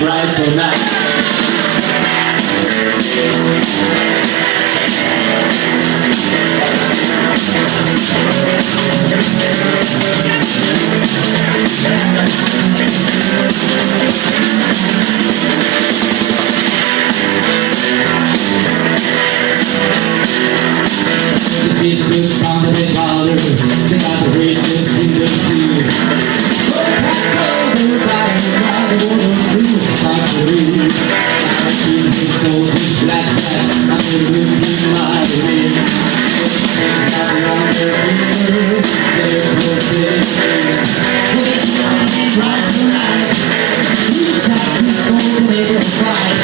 Bright tonight. These suits on the big dollars, they got the races in their suits. Soldiers, black hats, I'm living my way. There's no saving. There's nothing right tonight. These houses hold they will fight.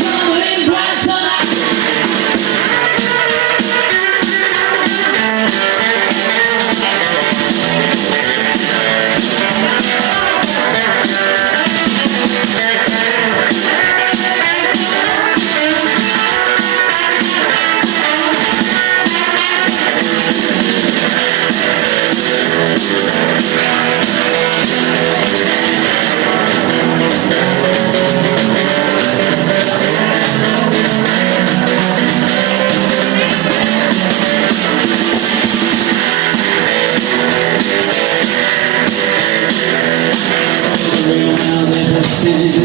Going bright tonight. City.